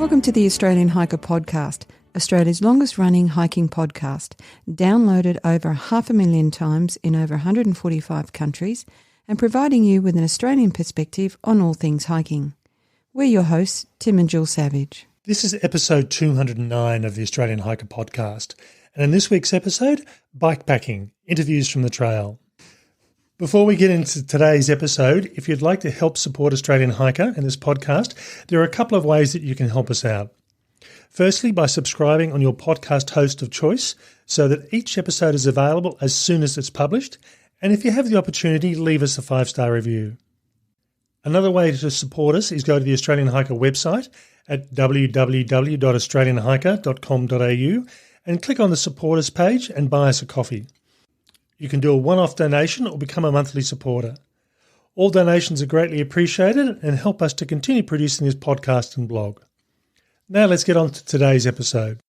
Welcome to the Australian Hiker Podcast, Australia's longest running hiking podcast, downloaded over 500,000 times in over 145 countries and providing you with an Australian perspective on all things hiking. We're your hosts, Tim and Jill Savage. This is episode 209 of the Australian Hiker Podcast, and in this week's episode, bikepacking, interviews from the trail. Before we get into today's episode, if you'd like to help support Australian Hiker and this podcast, there are a couple of ways that you can help us out. Firstly, by subscribing on your podcast host of choice so that each episode is available as soon as it's published, and if you have the opportunity, leave us a 5-star review. Another way to support us is go to the Australian Hiker website at www.australianhiker.com.au and click on the supporters page and buy us a coffee. You can do a one-off donation or become a monthly supporter. All donations are greatly appreciated and help us to continue producing this podcast and blog. Now let's get on to today's episode.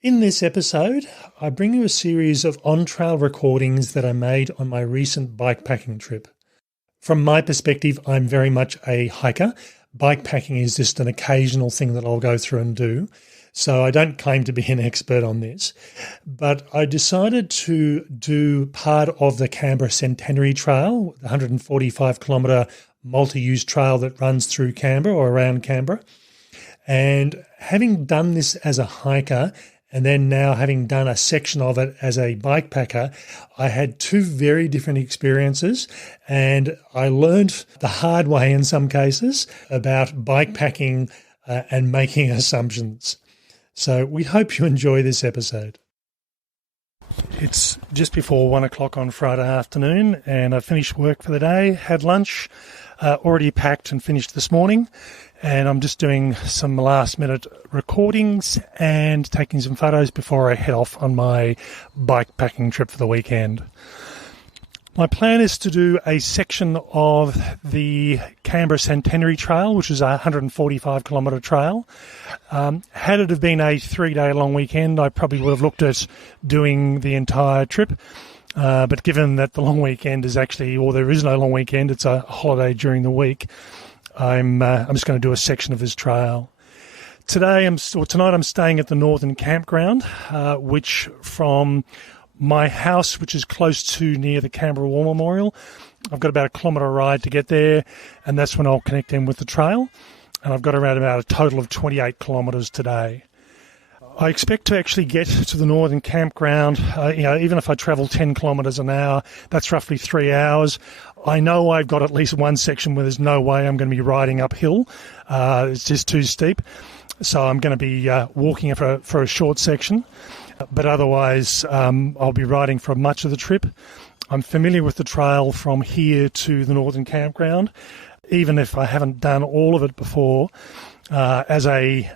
In this episode, I bring you a series of on-trail recordings that I made on my recent bikepacking trip. From my perspective, I'm very much a hiker. Bikepacking is just an occasional thing that I'll go through and do, so I don't claim to be an expert on this. But I decided to do part of the Canberra Centenary Trail, the 145-kilometre multi-use trail that runs through Canberra or around Canberra. And having done this as a hiker, and then now having done a section of it as a bikepacker, I had two very different experiences, and I learned the hard way in some cases about bikepacking and making assumptions. So we hope you enjoy this episode. It's just before 1 o'clock on Friday afternoon, and I finished work for the day, had lunch, already packed and finished this morning. And I'm just doing some last-minute recordings and taking some photos before I head off on my bikepacking trip for the weekend. My plan is to do a section of the Canberra Centenary Trail, which is a 145-kilometre trail. Had it have been a 3-day long weekend, I probably would have looked at doing the entire trip. But given that the long weekend is actually, or there is no long weekend, it's a holiday during the week, I'm just going to do a section of this trail. Tonight I'm staying at the Northern Campground, which from my house, which is close to near the Canberra War Memorial, I've got about a kilometre ride to get there, and that's when I'll connect in with the trail. And I've got around about a total of 28 kilometres today. I expect to actually get to the Northern Campground, even if I travel 10 kilometres an hour, that's roughly 3 hours. I know I've got at least one section where there's no way I'm going to be riding uphill. It's just too steep. So I'm going to be walking for a short section. But otherwise, I'll be riding for much of the trip. I'm familiar with the trail from here to the Northern Campground, even if I haven't done all of it before as a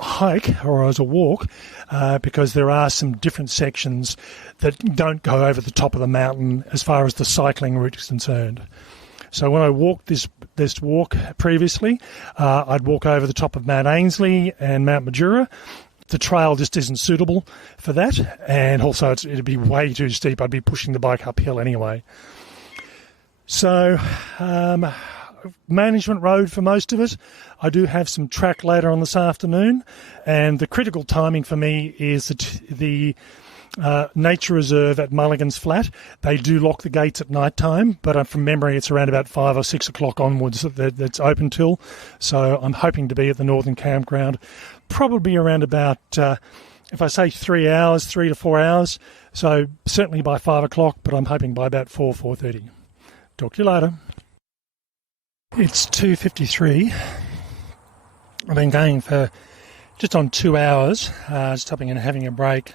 hike or as a walk, because there are some different sections that don't go over the top of the mountain as far as the cycling route is concerned. So when I walked this walk previously, I'd walk over the top of Mount Ainslie and Mount Majura. The trail just isn't suitable for that, and also it'd be way too steep. I'd be pushing the bike uphill anyway. So management road for most of it. I do have some track later on this afternoon, and the critical timing for me is the nature reserve at Mulligan's Flat. They do lock the gates at night time, but from memory it's around about 5 or 6 o'clock onwards that's open till. So I'm hoping to be at the Northern Campground probably around about, if I say 3 hours, 3 to 4 hours, so certainly by 5 o'clock, but I'm hoping by about 4:30. Talk to you later. It's 2:53. I've been going for just on 2 hours, stopping and having a break.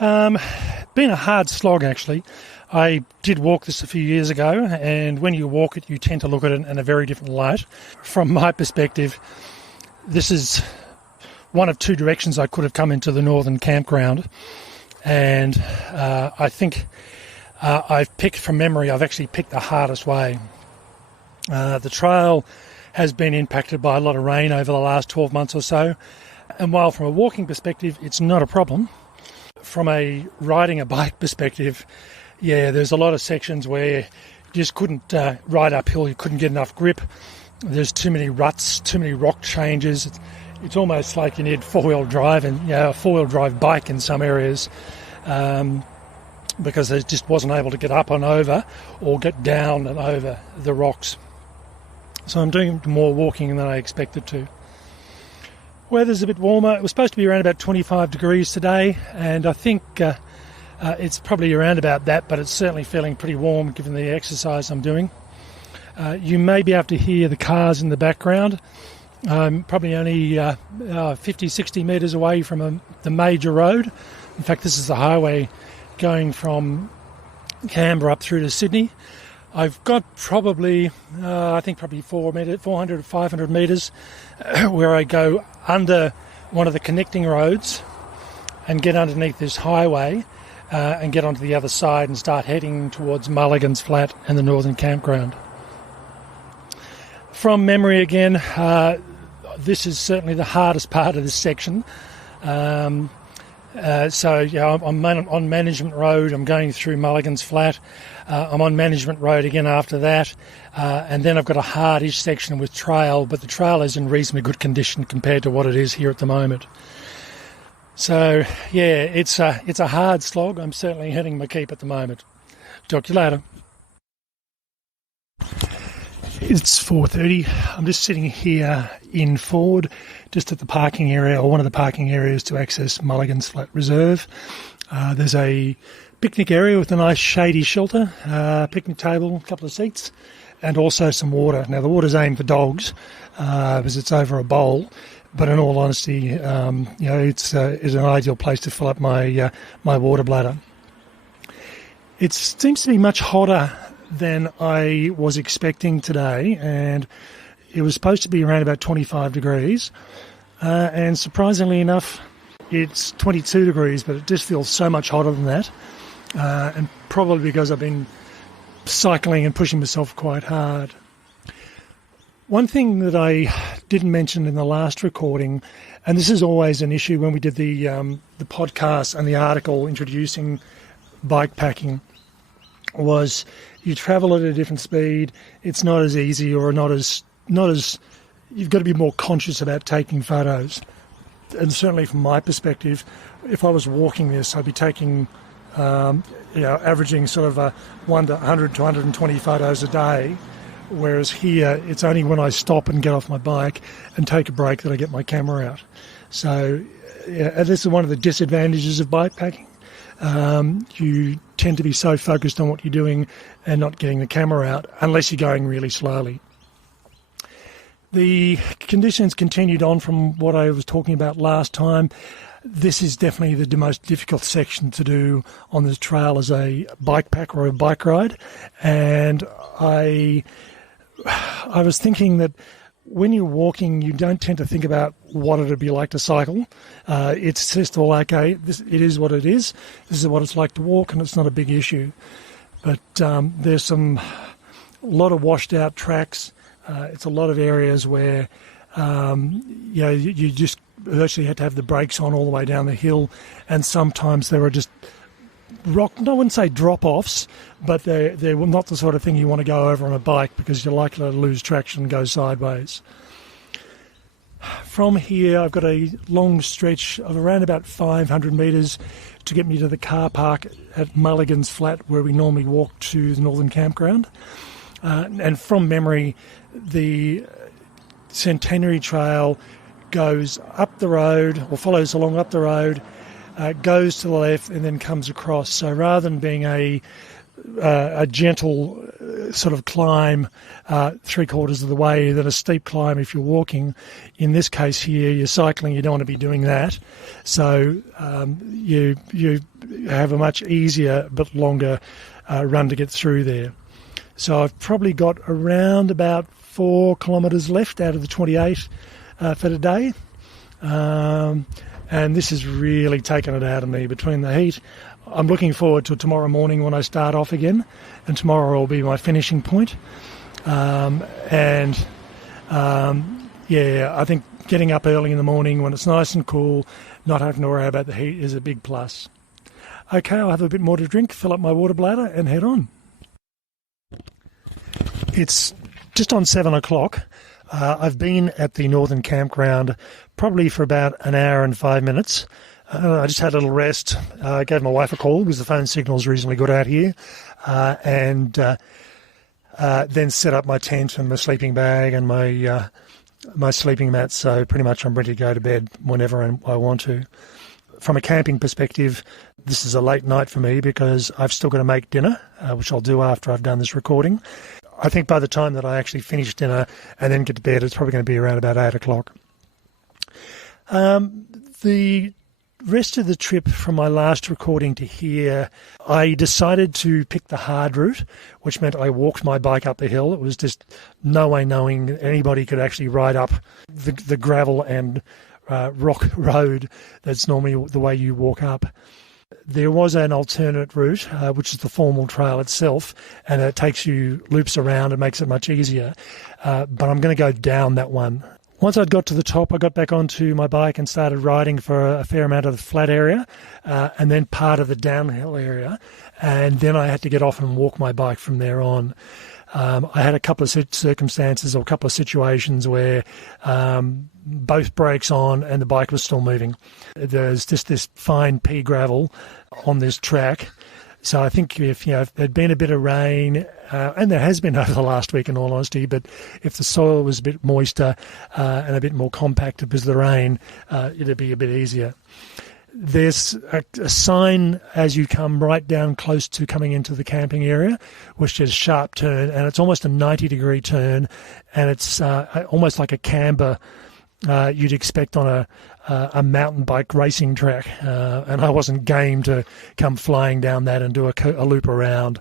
Been a hard slog, actually. I did walk this a few years ago, and when you walk it, you tend to look at it in a very different light. From my perspective, this is one of two directions I could have come into the Northern Campground, and I think I've picked, from memory, I've actually picked the hardest way. The trail has been impacted by a lot of rain over the last 12 months or so, and while from a walking perspective it's not a problem, from a riding a bike perspective, there's a lot of sections where you just couldn't ride uphill, you couldn't get enough grip. There's too many ruts, too many rock changes. It's almost like you need four-wheel drive and a four-wheel drive bike in some areas, because they just wasn't able to get up and over or get down and over the rocks. So I'm doing more walking than I expected to. Weather's a bit warmer. It was supposed to be around about 25 degrees today, and I think it's probably around about that, but it's certainly feeling pretty warm given the exercise I'm doing. You may be able to hear the cars in the background. I'm probably only 50, 60 metres away from the major road. In fact, this is the highway going from Canberra up through to Sydney. I've got probably 400 or 500 metres where I go under one of the connecting roads and get underneath this highway and get onto the other side and start heading towards Mulligan's Flat and the Northern Campground. From memory again, this is certainly the hardest part of this section. I'm on Management Road, I'm going through Mulligan's Flat, I'm on Management Road again after that, and then I've got a hardish section with trail, but the trail is in reasonably good condition compared to what it is here at the moment. So it's a hard slog. I'm certainly hitting my keep at the moment. Talk to you later. It's 4:30. I'm just sitting here in Ford, just at the parking area, or one of the parking areas to access Mulligan's Flat Reserve. There's a picnic area with a nice shady shelter, picnic table, a couple of seats, and also some water. Now the water's aimed for dogs, because it's over a bowl. But in all honesty, it's an ideal place to fill up my water bladder. It seems to be much hotter than I was expecting today, and it was supposed to be around about 25 degrees, and surprisingly enough, it's 22 degrees, but it just feels so much hotter than that, and probably because I've been cycling and pushing myself quite hard. One thing that I didn't mention in the last recording, and this is always an issue when we did the podcast and the article introducing bike packing, was you travel at a different speed. It's not as easy, or not as you've got to be more conscious about taking photos. And certainly from my perspective, if I was walking this, I'd be taking averaging sort of 1 to 100 to 120 photos a day. Whereas here, it's only when I stop and get off my bike and take a break that I get my camera out. So this is one of the disadvantages of bike packing. You tend to be so focused on what you're doing and not getting the camera out unless you're going really slowly. The conditions continued on from what I was talking about last time. This is definitely the most difficult section to do on this trail as a bike pack or a bike ride. And I was thinking that when you're walking, you don't tend to think about what it would be like to cycle. It's just all okay. It is what it is. This is what it's like to walk, and it's not a big issue. But there's a lot of washed out tracks. It's a lot of areas where you just virtually had to have the brakes on all the way down the hill, and sometimes there are just rock, I wouldn't say drop-offs, but they're not the sort of thing you want to go over on a bike because you're likely to lose traction and go sideways. From here, I've got a long stretch of around about 500 metres to get me to the car park at Mulligan's Flat, where we normally walk to the Northern Campground. And from memory, the Centenary Trail goes up the road, or follows along up the road, goes to the left and then comes across. So rather than being a gentle sort of climb 3/4 of the way, than a steep climb if you're walking, in this case here, you're cycling, you don't want to be doing that. So you have a much easier but longer run to get through there. So I've probably got around about 4 kilometres left out of the 28 for today. And this has really taken it out of me between the heat. I'm looking forward to tomorrow morning when I start off again, and tomorrow will be my finishing point. I think getting up early in the morning when it's nice and cool, not having to worry about the heat, is a big plus. Okay, I'll have a bit more to drink, fill up my water bladder and head on. It's just on 7 o'clock. I've been at the Northern Campground probably for about an hour and 5 minutes. I just had a little rest. I gave my wife a call because the phone signal's reasonably good out here, and then set up my tent and my sleeping bag and my sleeping mat. So pretty much I'm ready to go to bed whenever I want to. From a camping perspective, this is a late night for me because I've still got to make dinner, which I'll do after I've done this recording. I think by the time that I actually finish dinner and then get to bed, it's probably going to be around about 8 o'clock. The rest of the trip from my last recording to here, I decided to pick the hard route, which meant I walked my bike up the hill. It was just no way knowing anybody could actually ride up the gravel and rock road that's normally the way you walk up. There was an alternate route, which is the formal trail itself, and it takes you loops around and makes it much easier. But I'm going to go down that one. Once I'd got to the top, I got back onto my bike and started riding for a fair amount of the flat area, and then part of the downhill area. And then I had to get off and walk my bike from there on. I had a couple of circumstances or a couple of situations where both brakes on and the bike was still moving. There's just this fine pea gravel on this track. So I think if there'd been a bit of rain, and there has been over the last week in all honesty, but if the soil was a bit moister and a bit more compacted because of the rain, it'd be a bit easier. There's a sign as you come right down close to coming into the camping area, which is sharp turn, and it's almost a 90-degree turn, and it's almost like a camber you'd expect on a mountain bike racing track, and I wasn't game to come flying down that and do a loop around.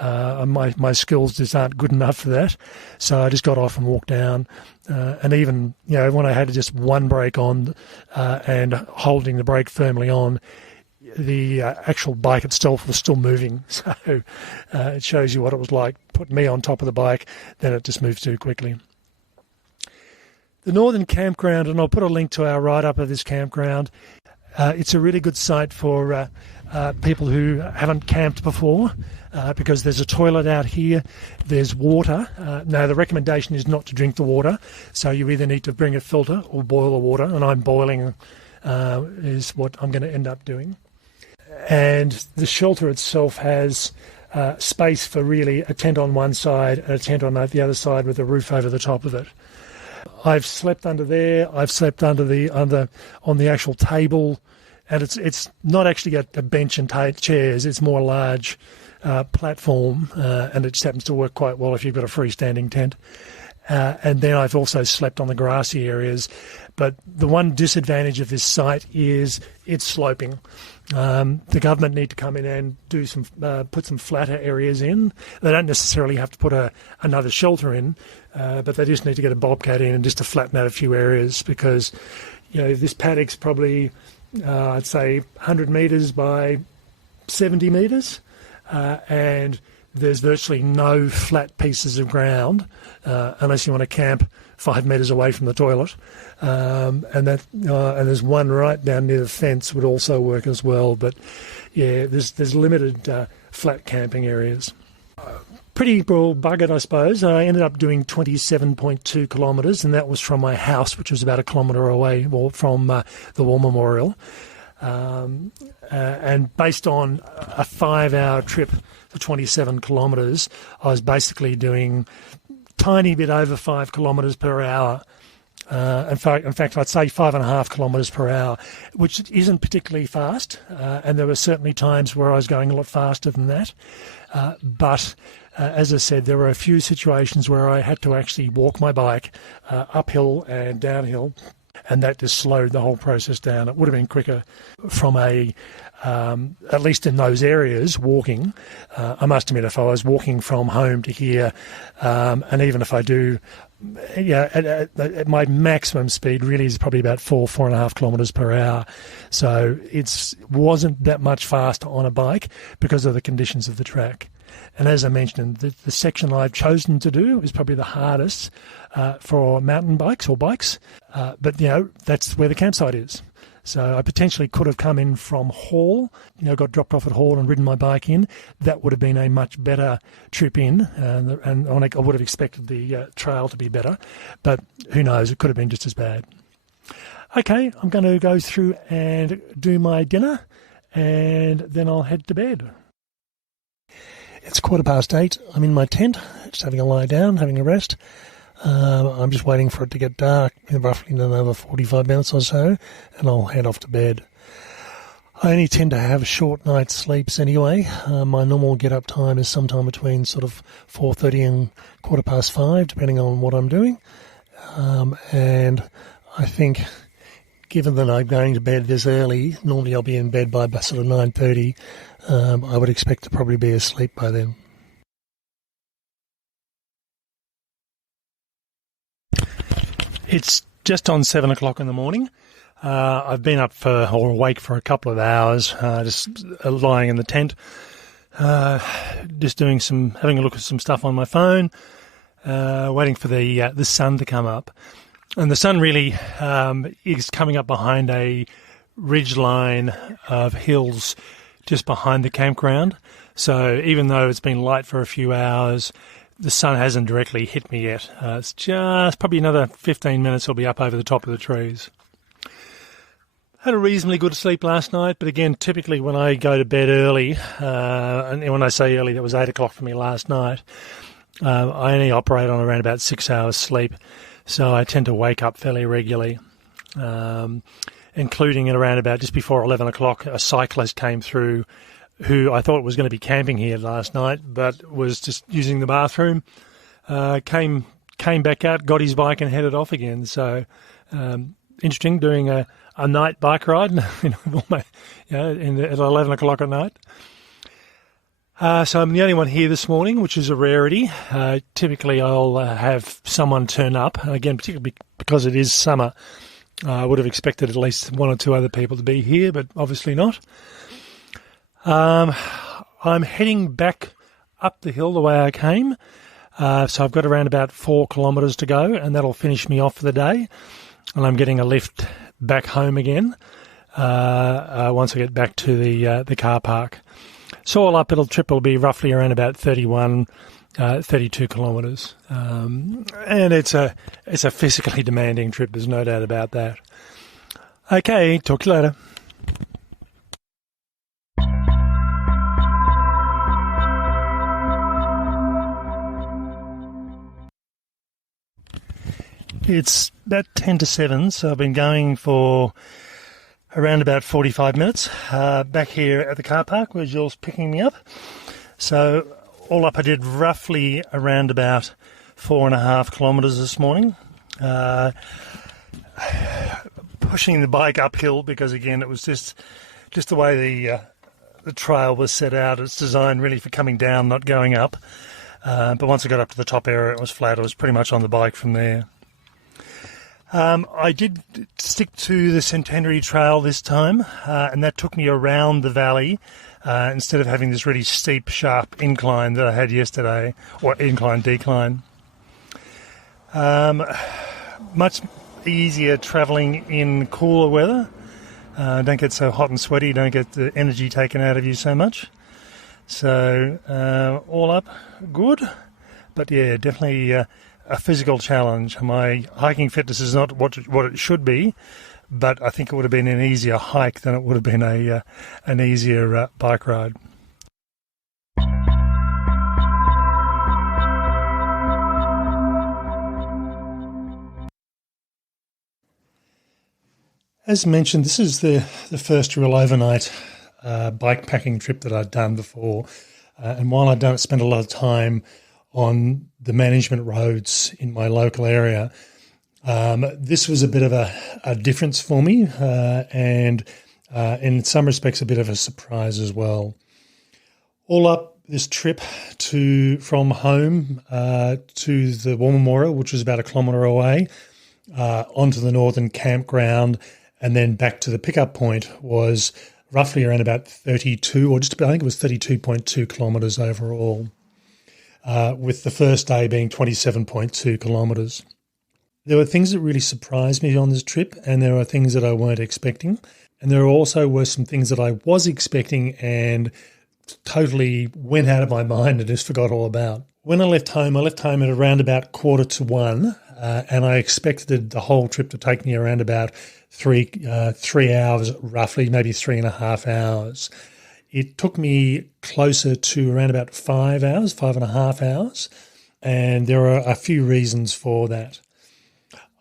My skills just aren't good enough for that, so I just got off and walked down. And even when I had just one brake on and holding the brake firmly on, the actual bike itself was still moving. So it shows you what it was like. Put me on top of the bike, then it just moves too quickly. The Northern Campground, and I'll put a link to our write-up of this campground. It's a really good site for people who haven't camped before because there's a toilet out here, there's water. Now, the recommendation is not to drink the water, so you either need to bring a filter or boil the water, and I'm boiling is what I'm going to end up doing. And the shelter itself has space for really a tent on one side and a tent on the other side with a roof over the top of it. I've slept under there. I've slept on the actual table, and it's not actually a bench and chairs. It's more a large platform, and it just happens to work quite well if you've got a freestanding tent. And then I've also slept on the grassy areas. But the one disadvantage of this site is it's sloping. The government need to come in and do put some flatter areas in. They don't necessarily have to put another shelter in, but they just need to get a bobcat in and just to flatten out a few areas because, this paddock's probably, I'd say, 100 metres by 70 metres, and there's virtually no flat pieces of ground unless you want to camp 5 metres away from the toilet, and there's one right down near the fence would also work as well. But yeah, there's limited flat camping areas. Pretty well buggered, I suppose. I ended up doing 27.2 kilometres, and that was from my house, which was about a kilometre away from the War Memorial. And based on a 5-hour trip for 27 kilometres, I was basically doing tiny bit over 5 kilometres per hour. In fact, I'd say 5.5 kilometres per hour, which isn't particularly fast. And there were certainly times where I was going a lot faster than that. But as I said, there were a few situations where I had to actually walk my bike uphill and downhill, and that just slowed the whole process down. It would have been quicker from at least in those areas, walking. I must admit, if I was walking from home to here, and even if I do, at my maximum speed really is probably about 4.5 kilometres per hour. So it wasn't that much faster on a bike because of the conditions of the track. And as I mentioned, the section I've chosen to do is probably the hardest for mountain bikes or bikes. But, that's where the campsite is. So I potentially could have come in from Hall, got dropped off at Hall and ridden my bike in. That would have been a much better trip in, and I would have expected the trail to be better. But who knows, it could have been just as bad. Okay, I'm going to go through and do my dinner, and then I'll head to bed. It's 8:15. I'm in my tent, just having a lie down, having a rest. I'm just waiting for it to get dark, roughly in another 45 minutes or so, and I'll head off to bed. I only tend to have short night sleeps anyway. My normal get-up time is sometime between sort of 4:30 and 5:15, depending on what I'm doing. And I think, given that I'm going to bed this early, normally I'll be in bed by sort of 9:30, I would expect to probably be asleep by then. It's just on 7 o'clock in the morning. I've been up or awake for a couple of hours, just lying in the tent, just having a look at some stuff on my phone, waiting for the sun to come up. And the sun really is coming up behind a ridge line of hills just behind the campground. So even though it's been light for a few hours, the sun hasn't directly hit me yet. It's just probably another 15 minutes I'll be up over the top of the trees. Had a reasonably good sleep last night, but again, typically when I go to bed early, and when I say early, that was 8 o'clock for me last night, I only operate on around about 6 hours sleep, so I tend to wake up fairly regularly, including at around about just before 11 o'clock, a cyclist came through who I thought was going to be camping here last night, but was just using the bathroom, came back out, got his bike and headed off again. So interesting, doing a night bike ride at 11 o'clock at night. So I'm the only one here this morning, which is a rarity. Typically I'll have someone turn up, again, particularly because it is summer. I would have expected at least one or two other people to be here, but obviously not. I'm heading back up the hill the way I came. So I've got around about 4 kilometres to go, and that'll finish me off for the day. And I'm getting a lift back home again once I get back to the car park. So all up, trip will be roughly around about 32 kilometres. And it's a physically demanding trip, there's no doubt about that. Okay, talk to you later. It's about 10 to 7, so I've been going for around about 45 minutes back here at the car park where Jill's picking me up. So all up I did roughly around about 4.5 kilometres this morning. Pushing the bike uphill because, again, it was just the way the trail was set out. It's designed really for coming down, not going up. But once I got up to the top area, it was flat. I was pretty much on the bike from there. I did stick to the Centenary Trail this time, and that took me around the valley instead of having this really steep, sharp incline that I had yesterday, or incline-decline. Much easier travelling in cooler weather. Don't get so hot and sweaty, don't get the energy taken out of you so much. So all up, good. But yeah, definitely a physical challenge. My hiking fitness is not what it should be, but I think it would have been an easier hike than it would have been an easier bike ride. As mentioned, this is the first real overnight bike packing trip that I'd done before. And while I don't spend a lot of time on the management roads in my local area, this was a bit of a difference for me and in some respects a bit of a surprise as well. All up, this trip from home to the War Memorial, which was about 1 kilometre away, onto the northern campground, and then back to the pickup point was roughly around about 32, or just about, I think it was 32.2 kilometres overall, with the first day being 27.2 kilometres. There were things that really surprised me on this trip, and there were things that I weren't expecting. And there also were some things that I was expecting and totally went out of my mind and just forgot all about. When I left home at around about 1:45, and I expected the whole trip to take me around about 3 hours roughly, maybe 3.5 hours. It took me closer to around about 5 hours, 5.5 hours, and there are a few reasons for that.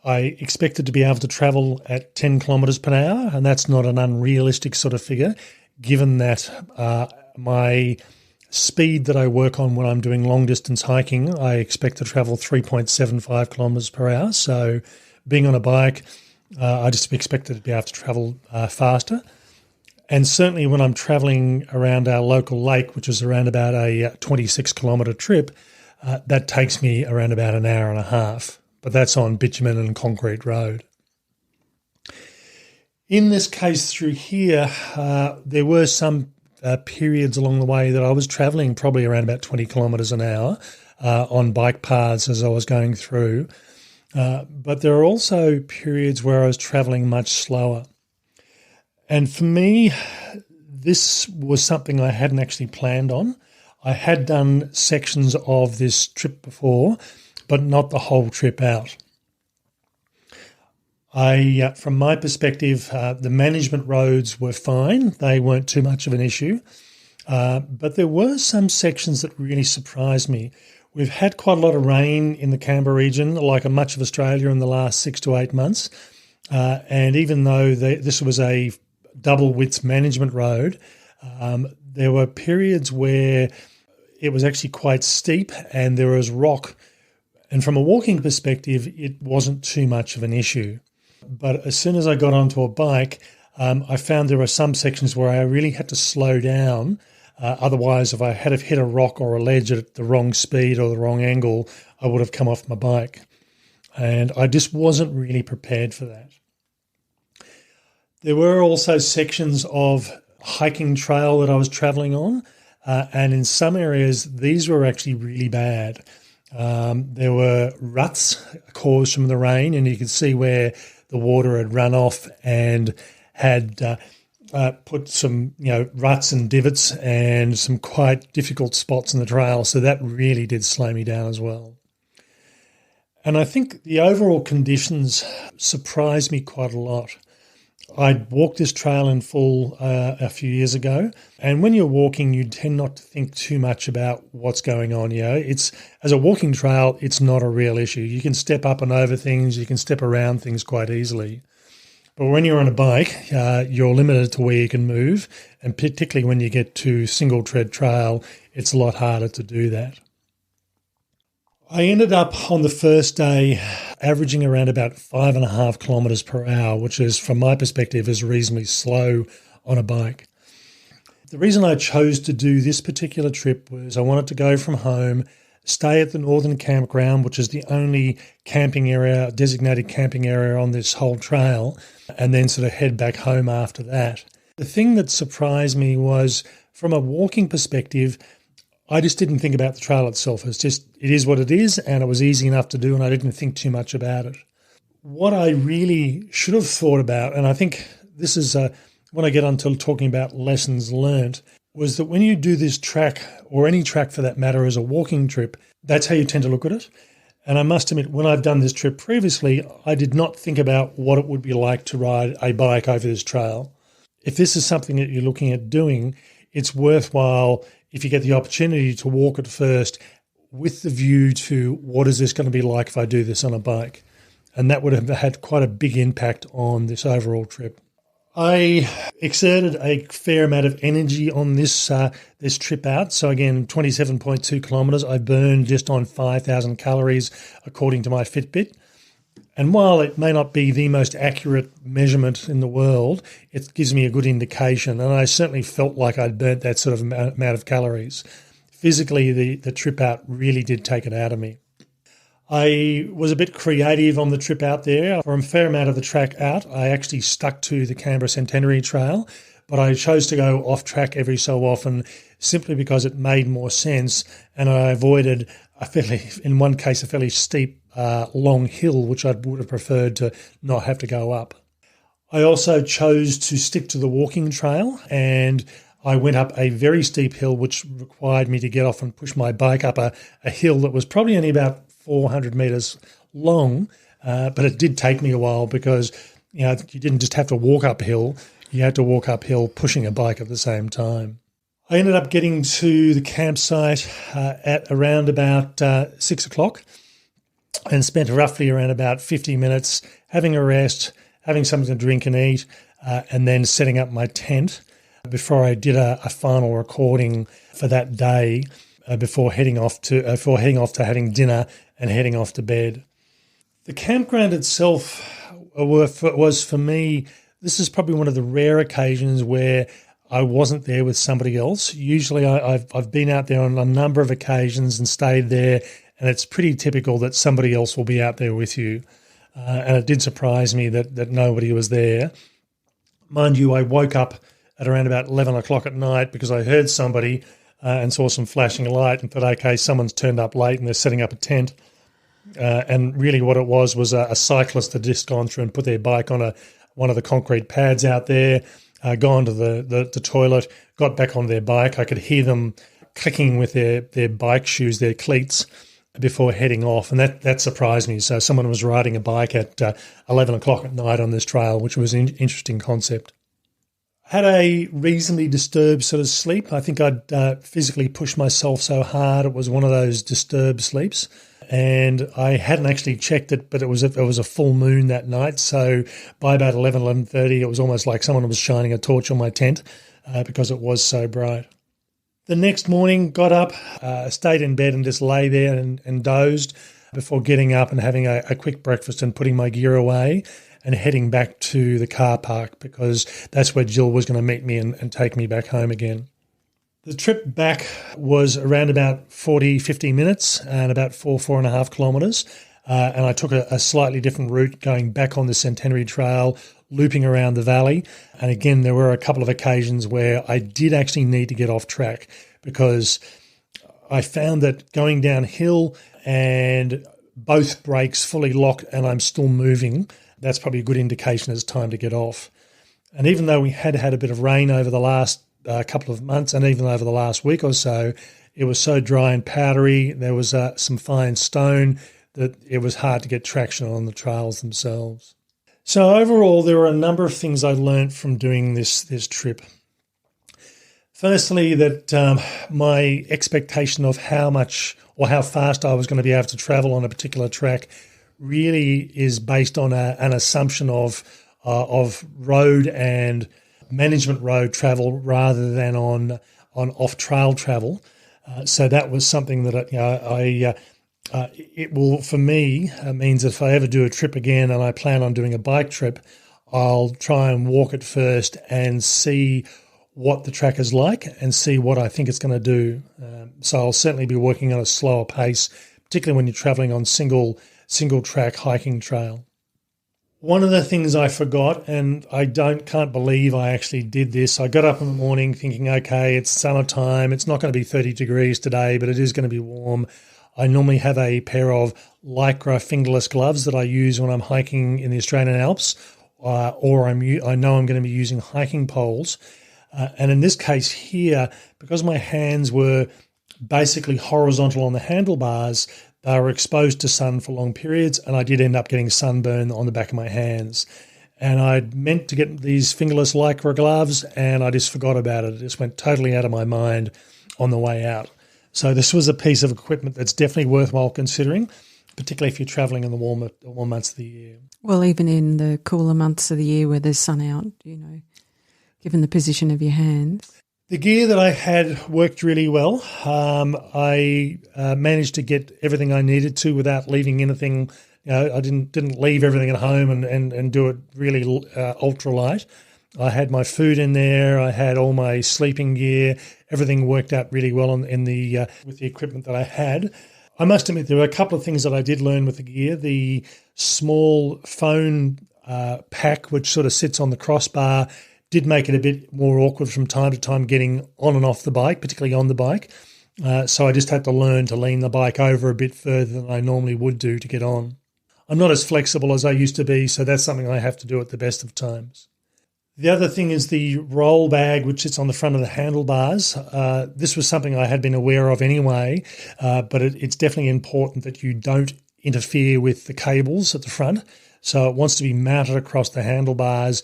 I expected to be able to travel at 10 kilometres per hour, and that's not an unrealistic sort of figure, given that my speed that I work on when I'm doing long-distance hiking, I expect to travel 3.75 kilometres per hour. So being on a bike, I just expected to be able to travel faster. And certainly when I'm travelling around our local lake, which is around about a 26-kilometre trip, that takes me around about an hour and a half. But that's on bitumen and concrete road. In this case through here, there were some periods along the way that I was travelling probably around about 20 kilometres an hour on bike paths as I was going through. But there are also periods where I was travelling much slower. And for me, this was something I hadn't actually planned on. I had done sections of this trip before, but not the whole trip out. From my perspective, the management roads were fine. They weren't too much of an issue. But there were some sections that really surprised me. We've had quite a lot of rain in the Canberra region, like much of Australia in the last 6 to 8 months. And even though this was a double width management road, there were periods where it was actually quite steep and there was rock. And from a walking perspective, it wasn't too much of an issue. But as soon as I got onto a bike, I found there were some sections where I really had to slow down. Otherwise, if I had hit a rock or a ledge at the wrong speed or the wrong angle, I would have come off my bike. And I just wasn't really prepared for that. There were also sections of hiking trail that I was travelling on, and in some areas, these were actually really bad. There were ruts caused from the rain, and you could see where the water had run off and had put some, ruts and divots and some quite difficult spots in the trail. So that really did slow me down as well. And I think the overall conditions surprised me quite a lot. I'd walked this trail in full a few years ago, and when you're walking, you tend not to think too much about what's going on. It's as a walking trail, it's not a real issue. You can step up and over things, you can step around things quite easily. But when you're on a bike, you're limited to where you can move, and particularly when you get to single tread trail, it's a lot harder to do that. I ended up on the first day averaging around about 5.5 kilometres per hour, which is, from my perspective, is reasonably slow on a bike. The reason I chose to do this particular trip was I wanted to go from home, stay at the Northern Campground, which is the only camping area, designated camping area on this whole trail, and then sort of head back home after that. The thing that surprised me was, from a walking perspective, I just didn't think about the trail itself. It is what it is, and it was easy enough to do, and I didn't think too much about it. What I really should have thought about, and I think this is when I get on to talking about lessons learnt, was that when you do this track, or any track for that matter, as a walking trip, that's how you tend to look at it. And I must admit, when I've done this trip previously, I did not think about what it would be like to ride a bike over this trail. If this is something that you're looking at doing, it's worthwhile, if you get the opportunity, to walk it first with the view to what is this going to be like if I do this on a bike. And that would have had quite a big impact on this overall trip. I exerted a fair amount of energy on this trip out. So again, 27.2 kilometres, I burned just on 5,000 calories according to my Fitbit. And while it may not be the most accurate measurement in the world, it gives me a good indication. And I certainly felt like I'd burnt that sort of amount of calories. Physically, the trip out really did take it out of me. I was a bit creative on the trip out there. For a fair amount of the track out, I actually stuck to the Canberra Centenary Trail, but I chose to go off track every so often simply because it made more sense, and I avoided in one case, a fairly steep long hill, which I would have preferred to not have to go up. I also chose to stick to the walking trail, and I went up a very steep hill, which required me to get off and push my bike up a hill that was probably only about 400 metres long, but it did take me a while because you didn't just have to walk uphill, you had to walk uphill pushing a bike at the same time. I ended up getting to the campsite at around about 6 o'clock and spent roughly around about 50 minutes having a rest, having something to drink and eat, and then setting up my tent before I did a final recording for that day before heading off to having dinner and heading off to bed. The campground itself was for me, this is probably one of the rare occasions where I wasn't there with somebody else. Usually I've been out there on a number of occasions and stayed there, and it's pretty typical that somebody else will be out there with you. And it did surprise me that nobody was there. Mind you, I woke up at around about 11 o'clock at night because I heard somebody and saw some flashing light and thought, okay, someone's turned up late and they're setting up a tent. And really what it was a cyclist had just gone through and put their bike on one of the concrete pads out there, gone to the toilet, got back on their bike. I could hear them clicking with their bike shoes, their cleats, before heading off, and that surprised me. So someone was riding a bike at 11 o'clock at night on this trail, which was an interesting concept. Had a reasonably disturbed sort of sleep. I think I'd physically pushed myself so hard it was one of those disturbed sleeps, and I hadn't actually checked it, but it was a full moon that night. So by about 11:30, it was almost like someone was shining a torch on my tent because it was so bright. The next morning, got up, stayed in bed and just lay there and dozed before getting up and having a quick breakfast and putting my gear away and heading back to the car park because that's where Jill was going to meet me and take me back home again. The trip back was around about 50 minutes and about 4.5 kilometres. And I took a slightly different route going back on the Centenary Trail, looping around the valley. And again, there were a couple of occasions where I did actually need to get off track because I found that going downhill and both brakes fully locked and I'm still moving, that's probably a good indication it's time to get off. And even though we had a bit of rain over the last couple of months and even over the last week or so, it was so dry and powdery, there was some fine stone that it was hard to get traction on the trails themselves. So overall, there were a number of things I learned from doing this trip. Firstly, that my expectation of how much or how fast I was going to be able to travel on a particular track really is based on an assumption of road and management road travel rather than on off-trail travel. So that was something that it will, for me, means that if I ever do a trip again and I plan on doing a bike trip, I'll try and walk it first and see what the track is like and see what I think it's going to do. So I'll certainly be working on a slower pace, particularly when you're traveling on single track hiking trail. One of the things I forgot, and I can't believe I actually did this, I got up in the morning thinking, okay, it's summertime, it's not going to be 30 degrees today, but it is going to be warm. I normally have a pair of Lycra fingerless gloves that I use when I'm hiking in the Australian Alps, or I know I'm going to be using hiking poles. And in this case here, because my hands were basically horizontal on the handlebars, they were exposed to sun for long periods, and I did end up getting sunburn on the back of my hands. And I'd meant to get these fingerless Lycra gloves, and I just forgot about it. It just went totally out of my mind on the way out. So this was a piece of equipment that's definitely worthwhile considering, particularly if you're travelling in the warm months of the year. Well, even in the cooler months of the year where there's sun out, given the position of your hands. The gear that I had worked really well. I managed to get everything I needed to without leaving anything. I didn't leave everything at home and do it really ultralight. I had my food in there. I had all my sleeping gear. Everything worked out really well with the equipment that I had. I must admit there were a couple of things that I did learn with the gear. The small phone pack, which sort of sits on the crossbar, did make it a bit more awkward from time to time getting on and off the bike, particularly on the bike. So I just had to learn to lean the bike over a bit further than I normally would do to get on. I'm not as flexible as I used to be, so that's something I have to do at the best of times. The other thing is the roll bag, which sits on the front of the handlebars. This was something I had been aware of anyway, but it's definitely important that you don't interfere with the cables at the front. So it wants to be mounted across the handlebars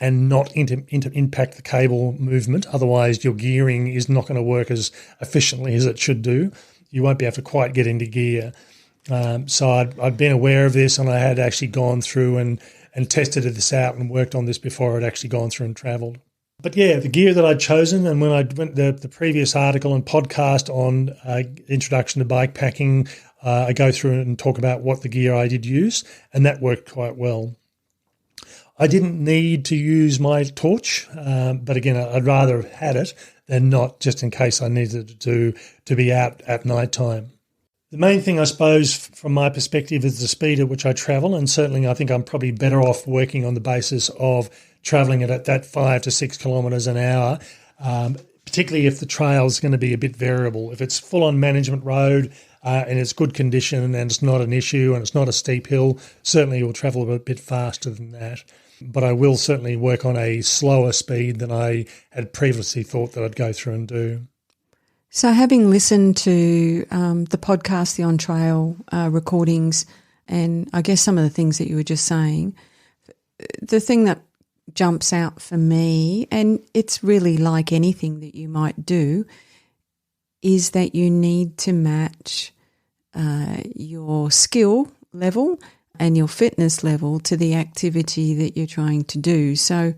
and not impact the cable movement. Otherwise, your gearing is not going to work as efficiently as it should do. You won't be able to quite get into gear. So I'd been aware of this, and I had actually gone through and tested this out and worked on this before I'd actually gone through and travelled. But yeah, the gear that I'd chosen, and when I went the previous article and podcast on introduction to bike packing, I go through and talk about what the gear I did use, and that worked quite well. I didn't need to use my torch, but again, I'd rather have had it than not, just in case I needed to be out at night time. The main thing, I suppose, from my perspective is the speed at which I travel, and certainly I think I'm probably better off working on the basis of travelling at that 5 to 6 kilometres an hour, particularly if the trail is going to be a bit variable. If it's full-on management road and it's good condition and it's not an issue and it's not a steep hill, certainly you'll travel a bit faster than that. But I will certainly work on a slower speed than I had previously thought that I'd go through and do. So having listened to the podcast, the on-trail recordings, and I guess some of the things that you were just saying, the thing that jumps out for me, and it's really like anything that you might do, is that you need to match your skill level and your fitness level to the activity that you're trying to do. So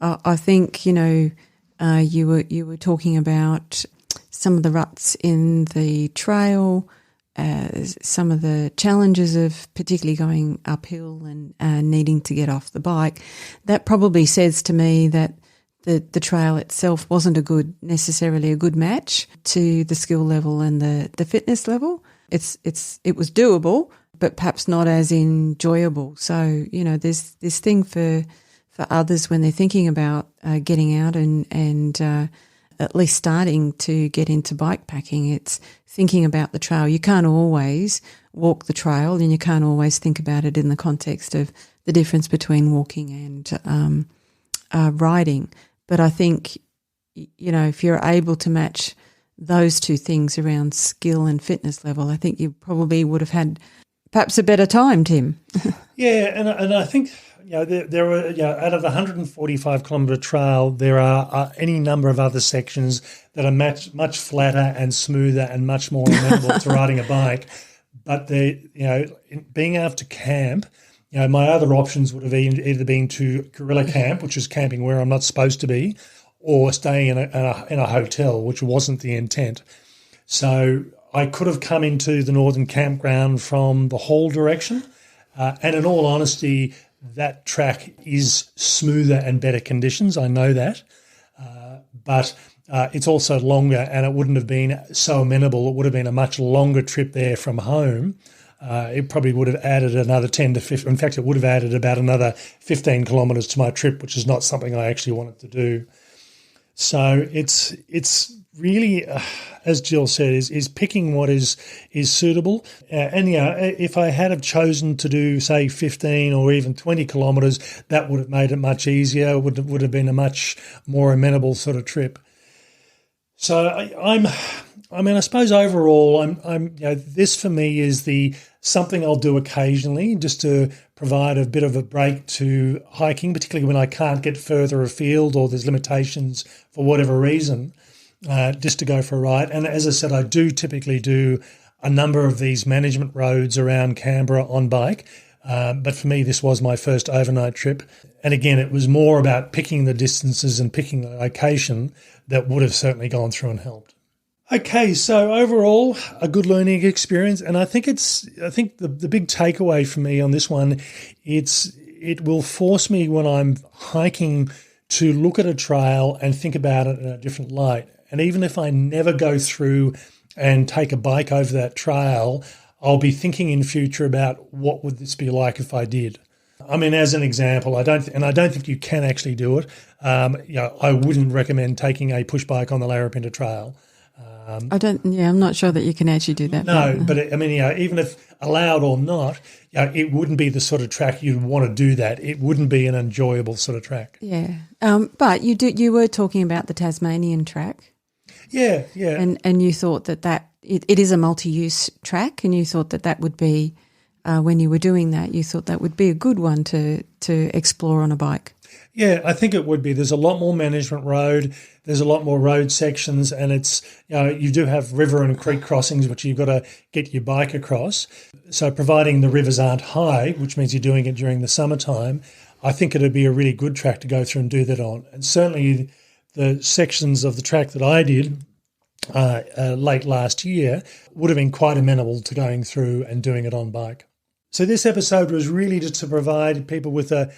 I think, you were talking about some of the ruts in the trail, some of the challenges of particularly going uphill and needing to get off the bike. That probably says to me that the trail itself wasn't necessarily a good match to the skill level and the fitness level. It was doable, but perhaps not as enjoyable. So, there's this thing for others when they're thinking about getting out and at least starting to get into bike packing. It's thinking about the trail. You can't always walk the trail, and you can't always think about it in the context of the difference between walking and riding. But I think, if you're able to match those two things around skill and fitness level, I think you probably would have had perhaps a better time, Tim. Yeah, and I think there were out of the 145 kilometre trail, there are any number of other sections that are much flatter and smoother and much more amenable to riding a bike. But being able to camp, my other options would have either been to guerrilla camp, which is camping where I'm not supposed to be, or staying in a hotel, which wasn't the intent. So I could have come into the northern campground from the Hall direction, and in all honesty, that track is smoother and better conditions. I know that, but it's also longer, and it wouldn't have been so amenable. It would have been a much longer trip there from home. It probably would have added another 10 to 15. In fact, it would have added about another 15 kilometres to my trip, which is not something I actually wanted to do. So it's really, as Jill said, is picking what is suitable. If I had have chosen to do, say, 15 or even 20 kilometres, that would have made it much easier. Would have been a much more amenable sort of trip. So I suppose overall, this for me is something I'll do occasionally, just to provide a bit of a break to hiking, particularly when I can't get further afield or there's limitations for whatever reason, just to go for a ride. And as I said, I do typically do a number of these management roads around Canberra on bike. But for me, this was my first overnight trip. And again, it was more about picking the distances and picking the location that would have certainly gone through and helped. Okay, so overall, a good learning experience, and I think the big takeaway for me on this one, it will force me when I'm hiking to look at a trail and think about it in a different light. And even if I never go through and take a bike over that trail, I'll be thinking in future about what would this be like if I did. I mean, as an example, I don't think you can actually do it. I wouldn't recommend taking a push bike on the Larapinta Trail. I'm not sure that you can actually do that. No, but even if allowed or not, it wouldn't be the sort of track you'd want to do that. It wouldn't be an enjoyable sort of track. Yeah. But you were talking about the Tasmanian Track. Yeah. And you thought that it is a multi-use track, and you thought that would be, when you were doing that, you thought that would be a good one to explore on a bike. Yeah, I think it would be. There's a lot more management road. There's a lot more road sections, and it's, you do have river and creek crossings, which you've got to get your bike across. So providing the rivers aren't high, which means you're doing it during the summertime, I think it'd be a really good track to go through and do that on. And certainly the sections of the track that I did late last year would have been quite amenable to going through and doing it on bike. So this episode was really just to provide people with a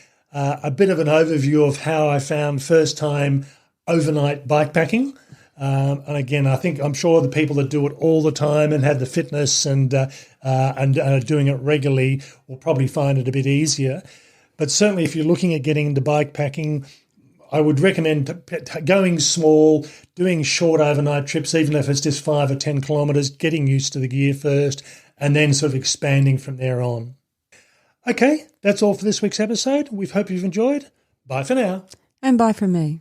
bit of an overview of how I found first-time overnight bikepacking. And again, I'm sure the people that do it all the time and have the fitness and are doing it regularly will probably find it a bit easier. But certainly if you're looking at getting into bikepacking, I would recommend going small, doing short overnight trips, even if it's just 5 or 10 kilometres, getting used to the gear first, and then sort of expanding from there on. Okay, that's all for this week's episode. We hope you've enjoyed. Bye for now. And bye from me.